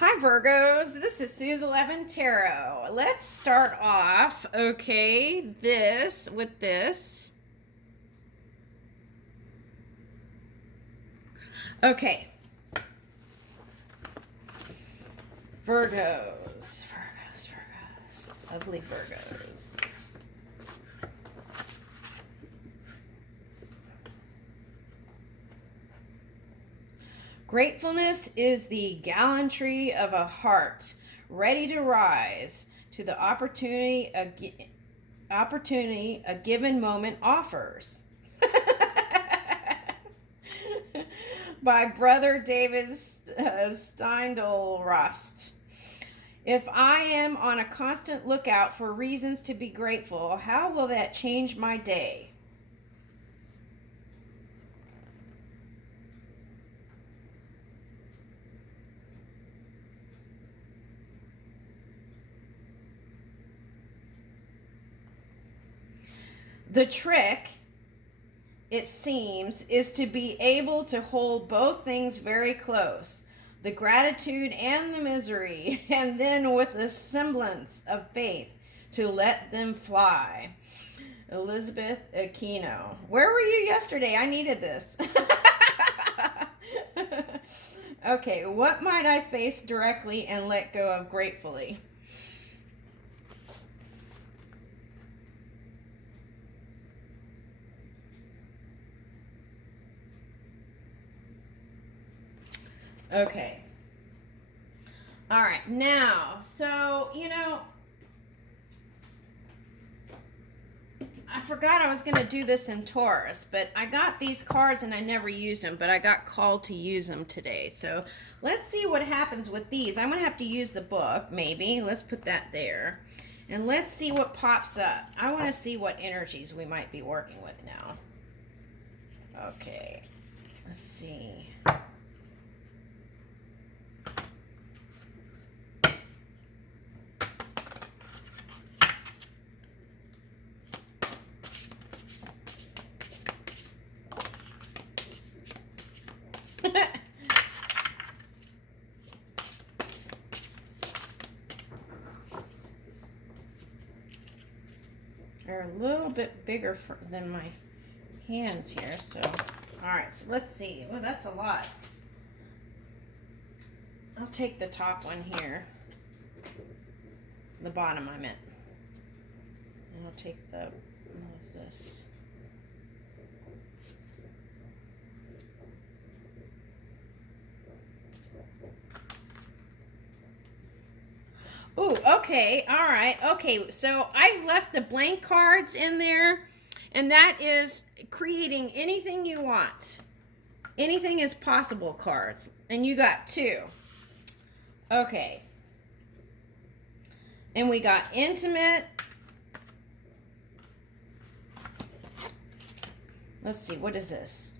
Hi Virgos, this is Sue's 11 Tarot. Let's start off, with this. Okay. Virgos. Lovely Virgos. Gratefulness is the gallantry of a heart ready to rise to the opportunity a given moment offers. By Brother David Steindl-Rast. If I am on a constant lookout for reasons to be grateful, how will that change my day? The trick, it seems, is to be able to hold both things very close, the gratitude and the misery, and then with a semblance of faith to let them fly. Elizabeth Aquino. Where were you yesterday? I needed this. Okay, what might I face directly and let go of gratefully? Okay. All right. Now, I forgot I was going to do this in Taurus, but I got these cards and I never used them, but I got called to use them today. So let's see what happens with these. I'm going to have to use the book, maybe. Let's put that there. And let's see what pops up. I want to see what energies we might be working with now. Okay. Let's see. They're a little bit bigger than my hands here, so all right, so let's see. Oh, that's a lot. I'll take the top one here, the bottom I meant, and I'll take what is this? Oh, okay, all right, okay, so I left the blank cards in there, and that is creating anything you want. Anything is possible cards, and you got two. Okay. And we got intimate. Let's see, what is this?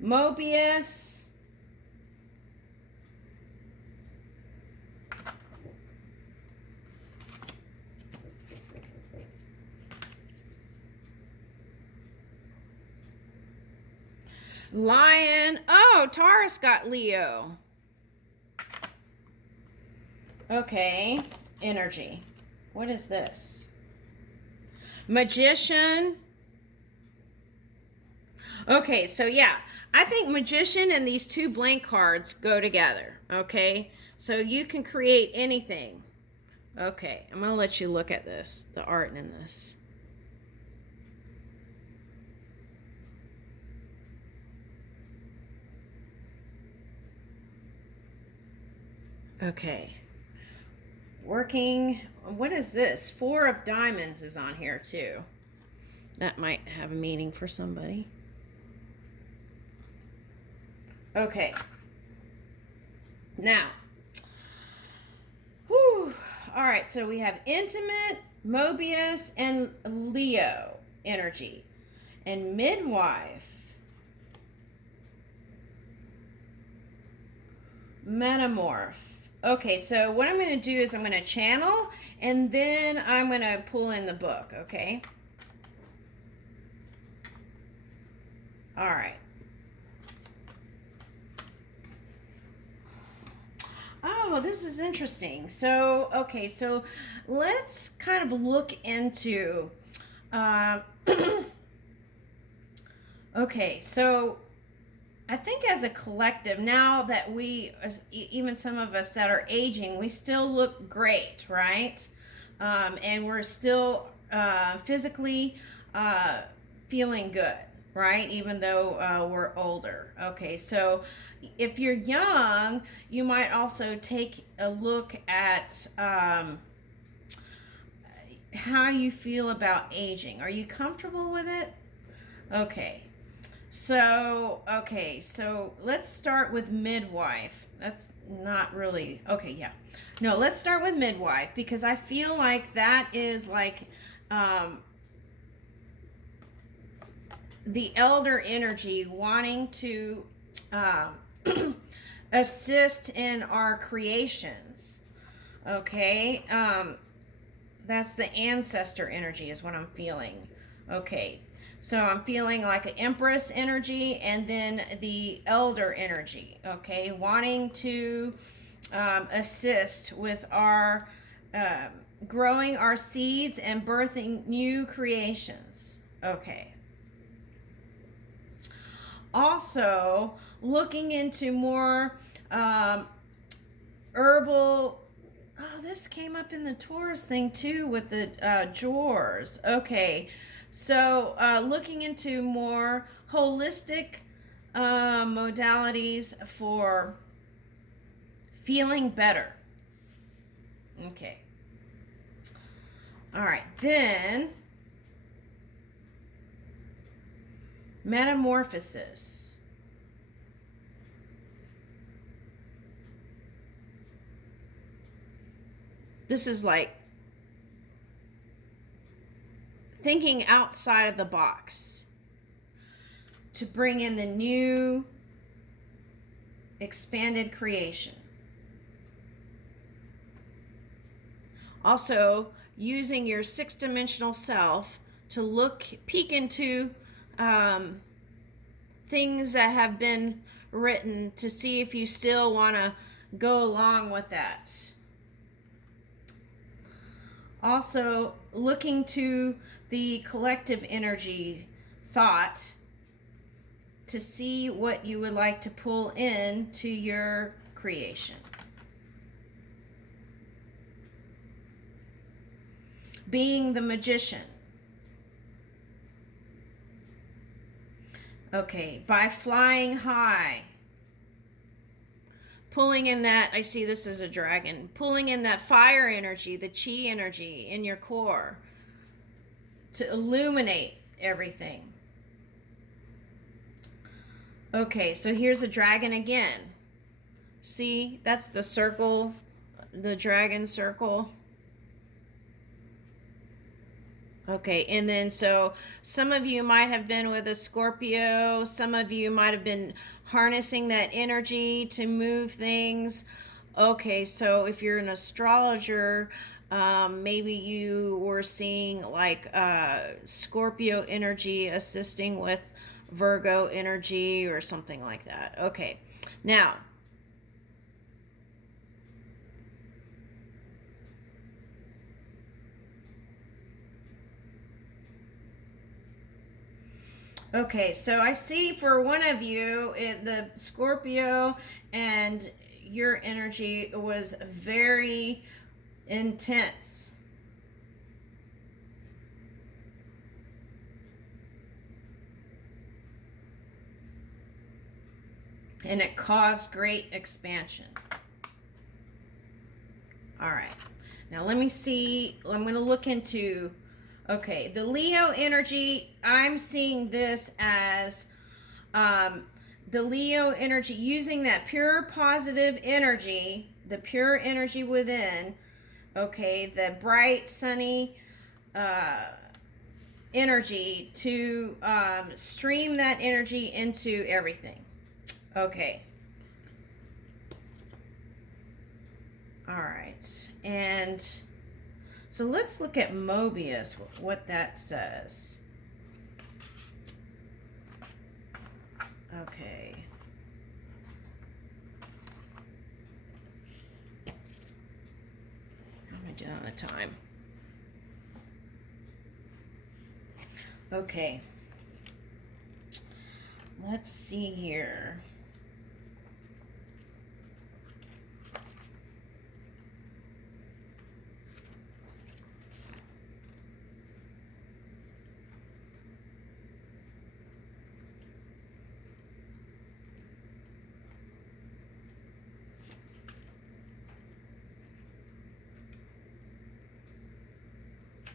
Mobius. Lion. Oh, Taurus got Leo. Okay. Energy. What is this? Magician. Okay, so yeah, I think Magician and these two blank cards go together. Okay, so you can create anything. Okay, I'm going to let you look at this, the art in this. Okay. Working, what is this? Four of Diamonds is on here too. That might have a meaning for somebody. Okay. Now. Whew. All right, so we have intimate, Mobius, and Leo energy. And midwife. Metamorph. Okay, so what I'm going to do is I'm going to channel, and then I'm going to pull in the book, okay? All right. Oh, Oh, this is interesting. So, okay, so let's kind of look into. Uh, okay, so I think as a collective, now that we, even some of us that are aging, we still look great, right? And we're still physically feeling good, right? Even though we're older. Okay, so if you're young, you might also take a look at how you feel about aging. Are you comfortable with it? Okay. So let's start with midwife. That's not really, okay, yeah. No, let's start with midwife because I feel like that is like the elder energy wanting to assist in our creations. Okay, that's the ancestor energy, is what I'm feeling. Okay, so I'm feeling like an empress energy and then the elder energy. Okay, wanting to assist with our growing our seeds and birthing new creations. Okay. Also, looking into more herbal. Oh, this came up in the Taurus thing too with the drawers. Okay, so looking into more holistic modalities for feeling better. Okay. All right, then metamorphosis. This is like thinking outside of the box to bring in the new expanded creation. Also, using your six-dimensional self to peek into things that have been written to see if you still want to go along with that. Also, looking to the collective energy thought to see what you would like to pull in to your creation. Being the magician. Okay, by flying high. Pulling in that, I see this as a dragon, pulling in that fire energy, the chi energy in your core to illuminate everything. Okay, so here's a dragon again. See, that's the circle, the dragon circle. Okay, and then so some of you might have been with a Scorpio, some of you might have been harnessing that energy to move things. Okay, so if you're an astrologer, maybe you were seeing like Scorpio energy assisting with Virgo energy or something like that. Okay, now okay, so I see for one of you, the Scorpio and your energy was very intense. And it caused great expansion. All right. Now let me see. I'm going to look into, okay, the Leo energy. I'm seeing this as the Leo energy, using that pure positive energy, the pure energy within, okay, the bright, sunny energy to stream that energy into everything. Okay. All right. And so let's look at Mobius, what that says. Okay. time. Okay. Let's see here.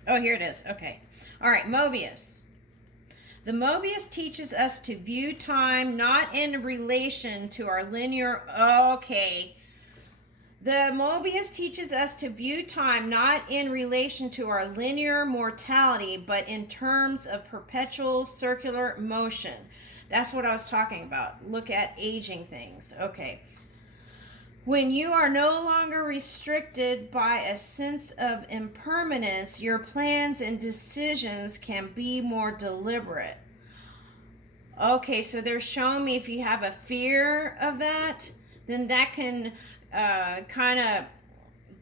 Oh, here it is. Okay. All right, Mobius. The Mobius teaches us to view time not in relation to our linear. Okay. The Mobius teaches us to view time not in relation to our linear mortality, but in terms of perpetual circular motion. That's what I was talking about. Look at aging things. Okay. When you are no longer restricted by a sense of impermanence, your plans and decisions can be more deliberate. Okay, so they're showing me if you have a fear of that, then that can kind of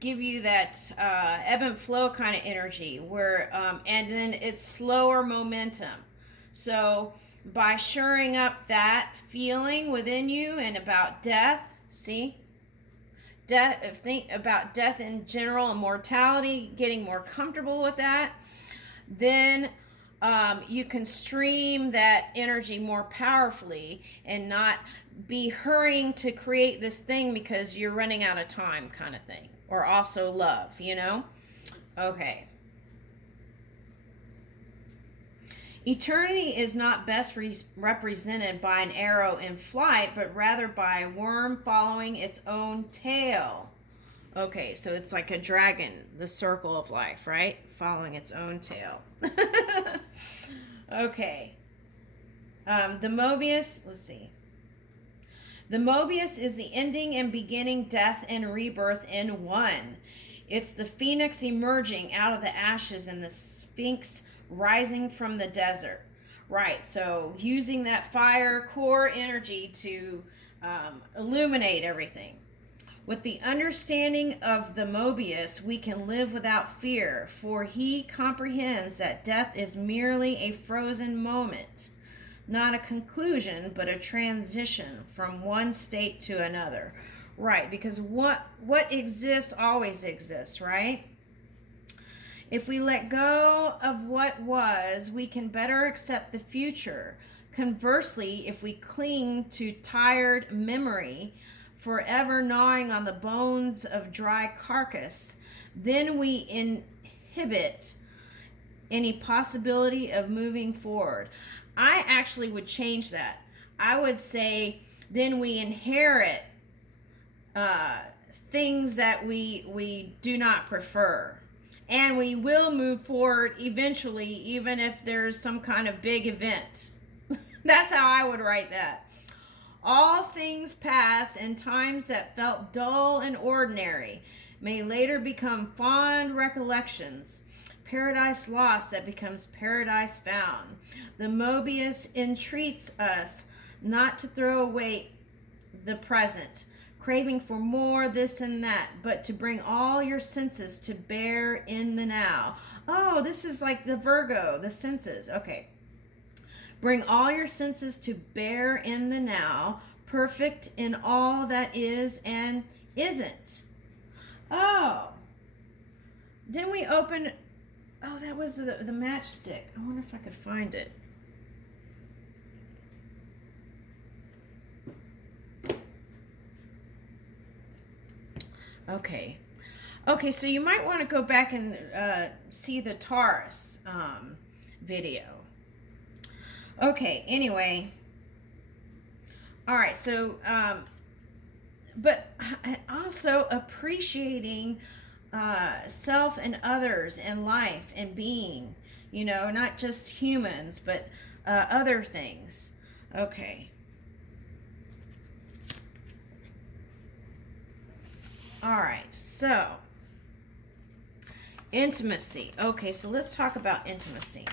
give you that ebb and flow kind of energy where, and then it's slower momentum. So by shoring up that feeling within you and about death, see? Think about death in general and mortality, getting more comfortable with that, then you can stream that energy more powerfully and not be hurrying to create this thing because you're running out of time, kind of thing. Or also love, you know? Okay. Eternity is not best represented by an arrow in flight, but rather by a worm following its own tail. Okay, so it's like a dragon, the circle of life, right? Following its own tail. Okay. The Mobius, let's see. The Mobius is the ending and beginning, death and rebirth in one. It's the phoenix emerging out of the ashes and the sphinx rising from the desert. Right, so using that fire core energy to illuminate everything. With the understanding of the Mobius, we can live without fear, for he comprehends that death is merely a frozen moment, not a conclusion, but a transition from one state to another. Right, because what exists always exists, right? If we let go of what was, we can better accept the future. Conversely, if we cling to tired memory, forever gnawing on the bones of dry carcass, then we inhibit any possibility of moving forward. I actually would change that. I would say then we inherit things that we do not prefer. And we will move forward eventually, even if there's some kind of big event. That's how I would write that. All things pass, and times that felt dull and ordinary may later become fond recollections. Paradise lost that becomes paradise found. The Mobius entreats us not to throw away the present, craving for more, this and that, but to bring all your senses to bear in the now. Oh, this is like the Virgo, the senses. Okay. Bring all your senses to bear in the now, perfect in all that is and isn't. Oh. Didn't we open... Oh, that was the matchstick. I wonder if I could find it. Okay. Okay, so you might want to go back and see the Taurus video. Okay, anyway. All right, so, but also appreciating self and others and life and being, you know, not just humans, but other things. Okay. All right, so intimacy. Okay, so let's talk about intimacy.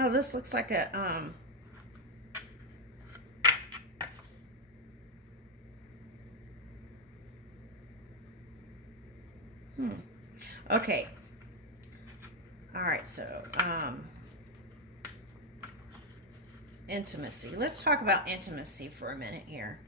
Oh, this looks like a Okay. All right, so intimacy. Let's talk about intimacy for a minute here.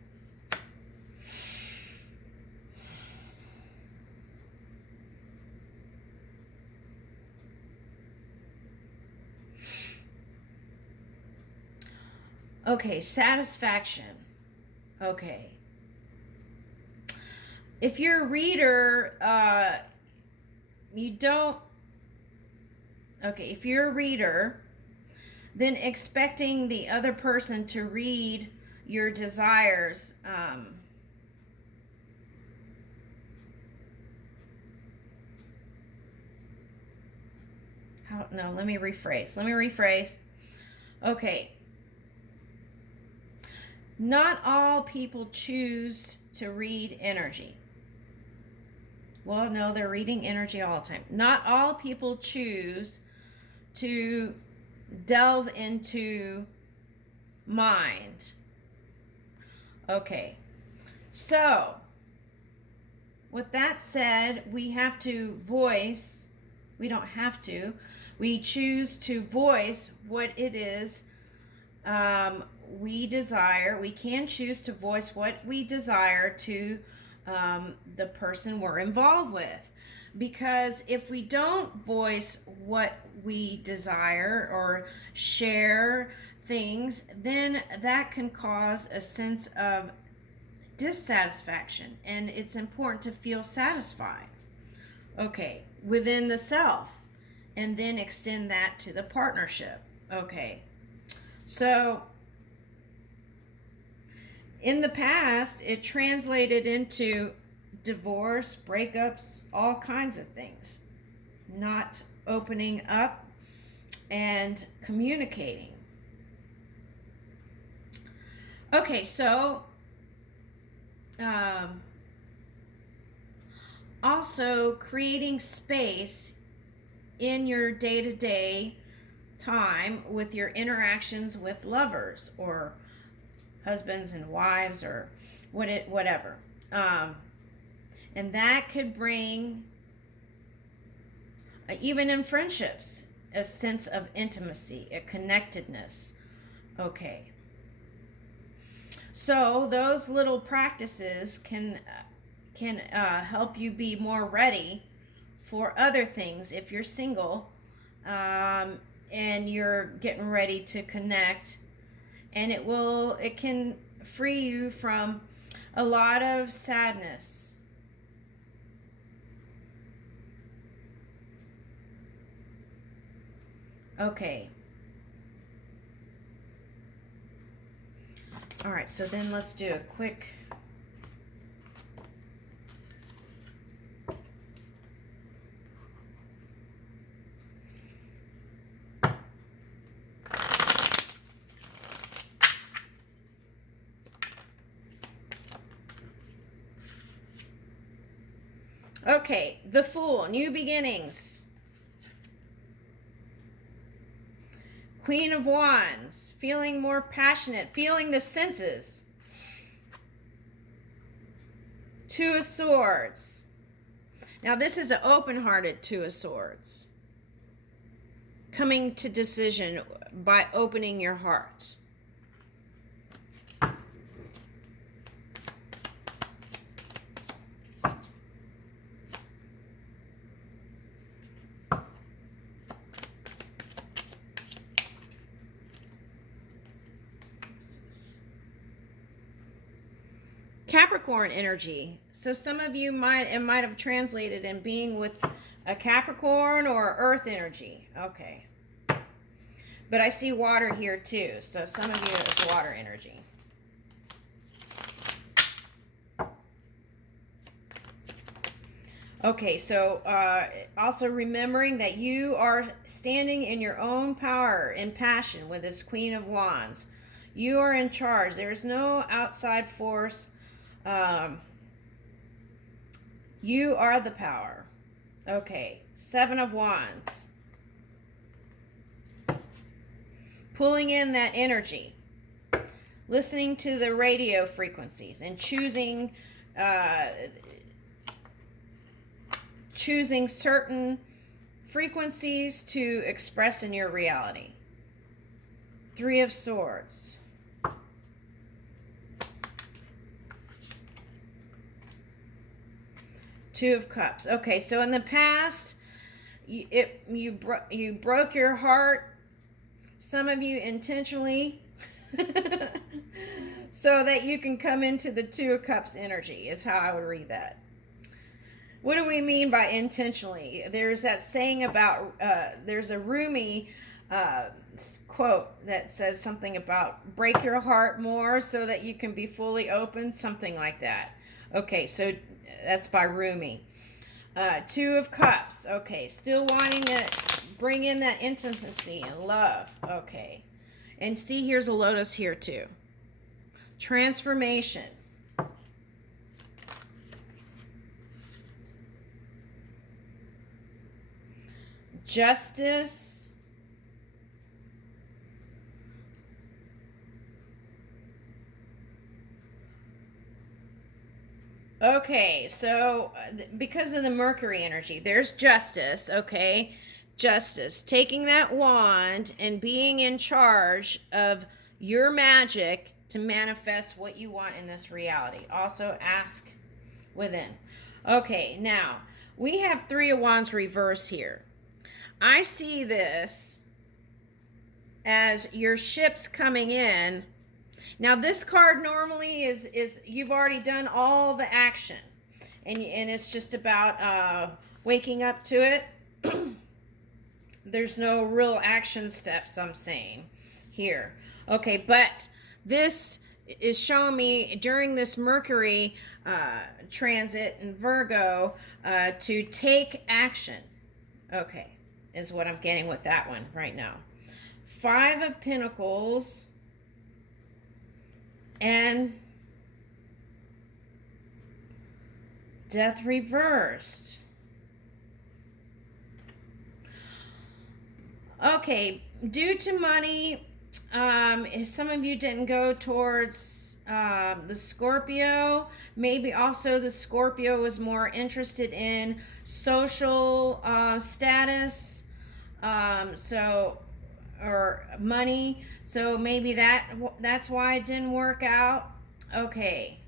Okay, satisfaction. Okay. If you're a reader, you don't. Okay, if you're a reader, then expecting the other person to read your desires. No, let me rephrase. Okay. Not all people choose to read energy. Well, no, they're reading energy all the time. Not all people choose to delve into mind. Okay. So, with that said, we have to voice, we don't have to, we choose to voice what it is we desire. We can choose to voice what we desire to the person we're involved with. Because if we don't voice what we desire or share things, then that can cause a sense of dissatisfaction, and it's important to feel satisfied, okay, within the self, and then extend that to the partnership. Okay, so in the past it translated into divorce, breakups, all kinds of things, not opening up and communicating. Okay, so also creating space in your day-to-day time with your interactions with lovers or husbands and wives or whatever. And that could bring, even in friendships, a sense of intimacy, a connectedness. Okay. So those little practices can help you be more ready for other things if you're single, and you're getting ready to connect, and it can free you from a lot of sadness. Okay. All right, so then let's do a quick Okay, the Fool, new beginnings. Queen of Wands, feeling more passionate, feeling the senses. Two of Swords. Now this is an open-hearted Two of Swords. Coming to decision by opening your heart. Capricorn energy. So some of you might have translated in being with a Capricorn or earth energy. Okay. But I see water here too. So some of you it's water energy. Okay, so also remembering that you are standing in your own power and passion with this Queen of Wands. You are in charge. There's no outside force. You are the power. Okay, Seven of Wands. pulling in that energy, listening to the radio frequencies, and choosing certain frequencies to express in your reality. Three of Swords. Two of Cups. Okay, so in the past, you broke your heart, some of you intentionally, so that you can come into the Two of Cups energy, is how I would read that. What do we mean by intentionally? There's that saying about, there's a Rumi quote that says something about break your heart more so that you can be fully open, something like that. Okay, so that's by Rumi. Two of Cups. Okay, still wanting to bring in that intimacy and love. Okay, and see, here's a Lotus here too. Transformation. Justice. Okay, so because of the Mercury energy, there's justice, okay? Justice. Taking that wand and being in charge of your magic to manifest what you want in this reality. Also ask within. Okay, now we have Three of Wands reverse here. I see this as your ships coming in. Now this card normally is you've already done all the action, and it's just about waking up to it. There's no real action steps, I'm saying here. Okay, but this is showing me during this Mercury transit in Virgo to take action. Okay, is what I'm getting with that one right now. Five of Pentacles and Death reversed. Okay, due to money, some of you didn't go towards the Scorpio. Maybe also the Scorpio was more interested in social status, or money. So maybe that's why it didn't work out. Okay.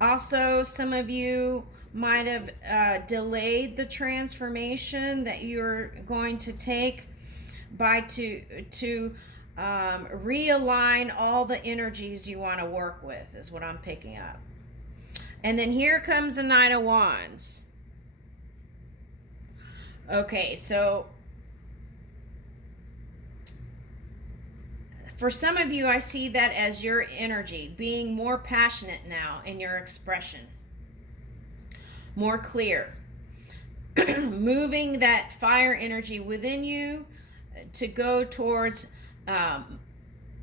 Also, some of you might have delayed the transformation that you're going to take by to realign all the energies you want to work with, is what I'm picking up. And then here comes the Knight of Wands. Okay, so for some of you, I see that as your energy being more passionate now in your expression, more clear, moving that fire energy within you to go towards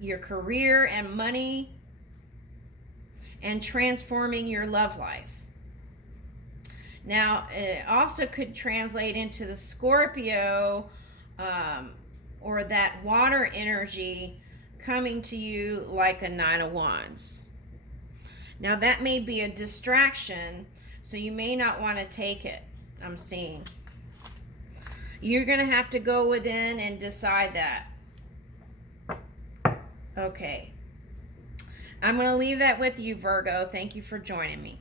your career and money, and transforming your love life. Now, it also could translate into the Scorpio, or that water energy coming to you like a Nine of Wands. Now, that may be a distraction, so you may not want to take it, I'm seeing. You're going to have to go within and decide that. Okay. I'm going to leave that with you, Virgo. Thank you for joining me.